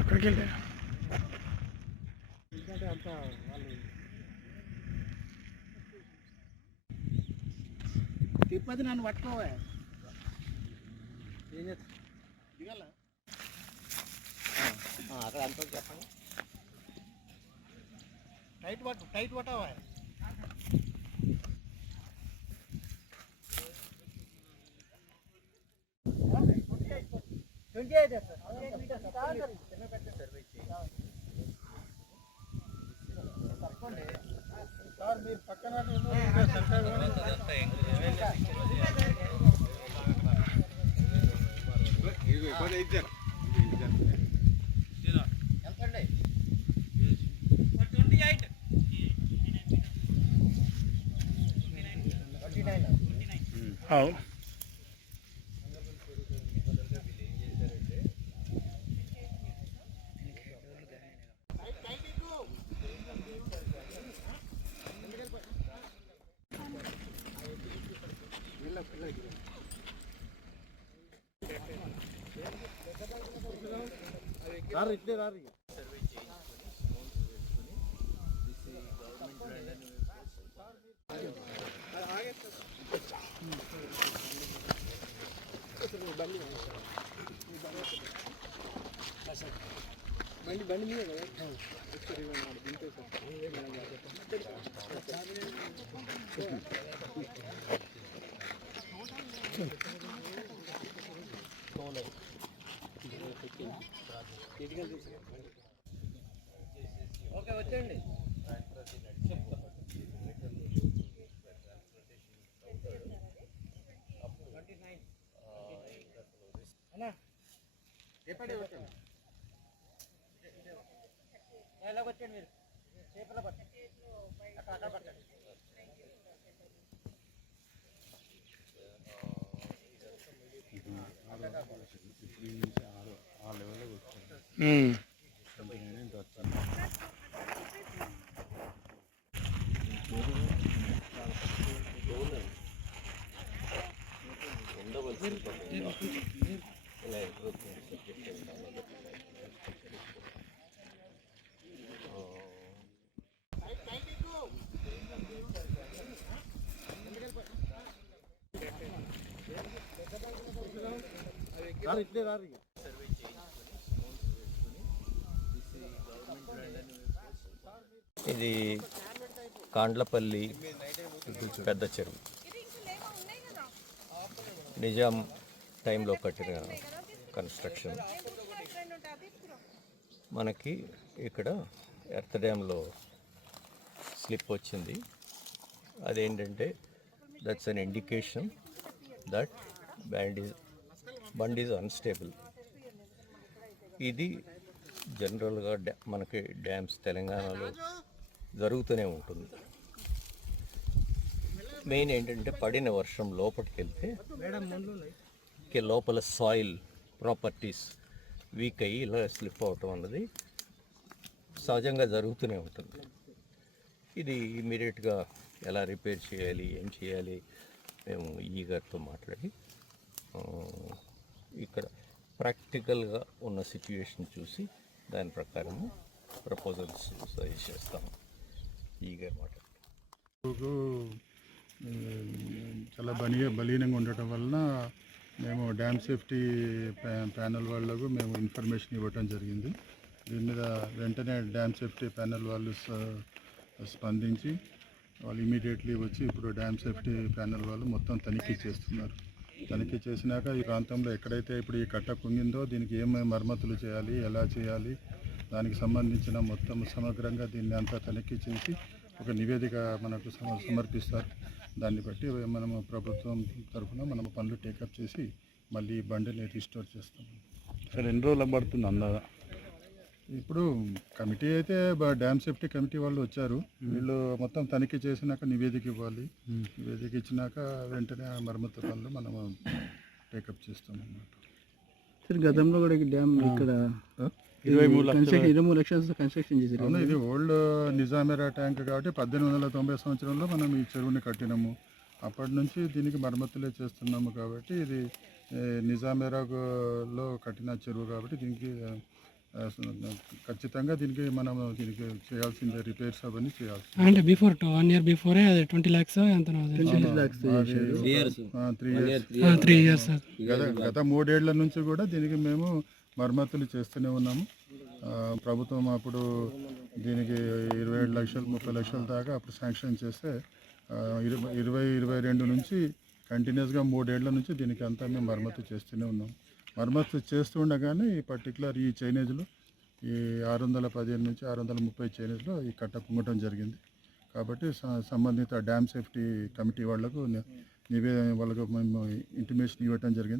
అక్కడికి వెళ్తే అంత వాళ్ళు తిరుపతి నన్ను పట్టుకోవా ఏం చేస్తా దిగాల అక్కడ అంత చెప్పండి టైట్ పట్టవా సార్ మీరు పక్కన సార్ ఇట్లే రారు బండి మీద కదా ఓకే వచ్చేయండి అన్నా రేపటి వచ్చండి ఎలాగ వచ్చండి మీరు చేపల పట్టండి అక్కడ పట్టండి ఆ లెవెల్లో వచ్చాను ఇట్లే రారు ఇది కాండ్లపల్లి పెద్ద చెరువు నిజాం టైంలో కట్టిన కన్స్ట్రక్షన్. మనకి ఇక్కడ ఎర్త్ డ్యాంలో స్లిప్ వచ్చింది. అదేంటంటే that's an indication that bund is unstable. ఇది జనరల్గా మనకి డ్యామ్స్ తెలంగాణలో జరుగుతూనే ఉంటుంది. మెయిన్ ఏంటంటే పడిన వర్షం లోపలికి వెళ్తే లోపల సాయిల్ ప్రాపర్టీస్ వీక్ అయ్యి ఇలా స్లిప్ అవటం అన్నది సహజంగా జరుగుతూనే ఉంటుంది. ఇది ఇమీడియట్గా ఎలా రిపేర్ చేయాలి, ఏం చేయాలి, మేము ఈగర్తో మాట్లాడి ఇక్కడ ప్రాక్టికల్గా ఉన్న సిచ్యువేషన్ చూసి దాని ప్రకారము ప్రపోజల్స్ సజెస్ట్ చేస్తాము. ఈగర్ మాట్లాడుతూ చాలా బలీనంగా ఉండటం వలన మేము డ్యామ్ సేఫ్టీ ప్యానెల్ వాళ్ళకు మేము ఇన్ఫర్మేషన్ ఇవ్వటం జరిగింది. దీని మీద వెంటనే డ్యామ్ సేఫ్టీ ప్యానెల్ వాళ్ళు స్పందించి వాళ్ళు ఇమీడియట్లీ వచ్చి ఇప్పుడు డ్యామ్ సేఫ్టీ ప్యానెల్ వాళ్ళు మొత్తం తనిఖీ చేస్తున్నారు. తనిఖీ చేసినాక ఈ ప్రాంతంలో ఎక్కడైతే ఇప్పుడు ఈ కట్ట కుంగిందో దీనికి ఏమేమి మరమ్మతులు చేయాలి, ఎలా చేయాలి, దానికి సంబంధించిన మొత్తం సమగ్రంగా దీన్ని అంతా తనిఖీ చేసి ఒక నివేదిక మనకు సమర్పిస్తారు. దాన్ని బట్టి మనము ప్రభుత్వం తరఫున మనము పనులు టేకప్ చేసి మళ్ళీ బండిని రిస్టోర్ చేస్తాం. సార్ ఎన్ని రోజులు పడుతుంది అందాజ? ఇప్పుడు కమిటీ అయితే డ్యామ్ సేఫ్టీ కమిటీ వాళ్ళు వచ్చారు. వీళ్ళు మొత్తం తనిఖీ చేసినాక నివేదిక ఇవ్వాలి. నివేదిక ఇచ్చినాక వెంటనే మరమ్మతు పనులు మనము టేకప్ చేస్తాం అన్నమాట. సార్ గతంలో కూడా డ్యామ్ ఇక్కడ 23 లక్షల కన్స్ట్రక్షన్ చేశారు. అవును, ఇది ఓల్డ్ నిజామేరా ట్యాంక్ కాబట్టి 1890 సంవత్సరంలో మనం ఈ చెరువుని కట్టినాము. అప్పటి నుంచి దీనికి మరమ్మతులే చేస్తున్నాము. కాబట్టి ఇది నిజామేరాలో కట్టిన చెరువు కాబట్టి దీనికి ఖచ్చితంగా దీనికి మనం దీనికి చేయాల్సిన రిపేర్స్ అవన్నీ చేయాల్సి అంటే బిఫోర్ 1 year బిఫోరే అది 20 lakhs ఎంత 20 lakhs 3 ఇయర్స్ 3 years గత 3 ఏళ్ల నుంచి కూడా దీనికి మేము మరమ్మతులు చేస్తూనే ఉన్నాము. ప్రభుత్వం అప్పుడు దీనికి 27 లక్షలు 30 లక్షల దాకా అప్పుడు శాంక్షన్ చేస్తే 22 నుంచి కంటిన్యూస్గా 3 ఏళ్ల నుంచి దీనికి అంతా మేము మరమ్మతు చేస్తూనే ఉన్నాం. మరమ్మతు చేస్తూ ఉండగానే ఈ పర్టికులర్ ఈ చైనేజ్లో ఈ 615 నుంచి 630 చైనేజ్లో ఈ కట్ట పొంగటం జరిగింది. కాబట్టి సంబంధిత డ్యామ్ సేఫ్టీ కమిటీ వాళ్ళకు వాళ్ళకు మేము ఇంటిమేషన్ ఇవ్వటం జరిగింది.